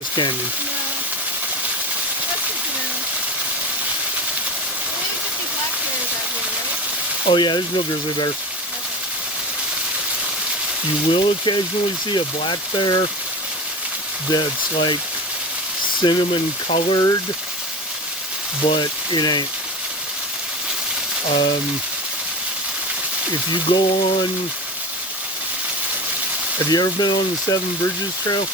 This canyon. No. That's good to know. Well, we have to see black bears out here, right? Oh yeah, there's no grizzly bears. Okay. You will occasionally see a black bear that's like cinnamon colored, but it ain't. If you go on, have you ever been on the Seven Bridges Trail?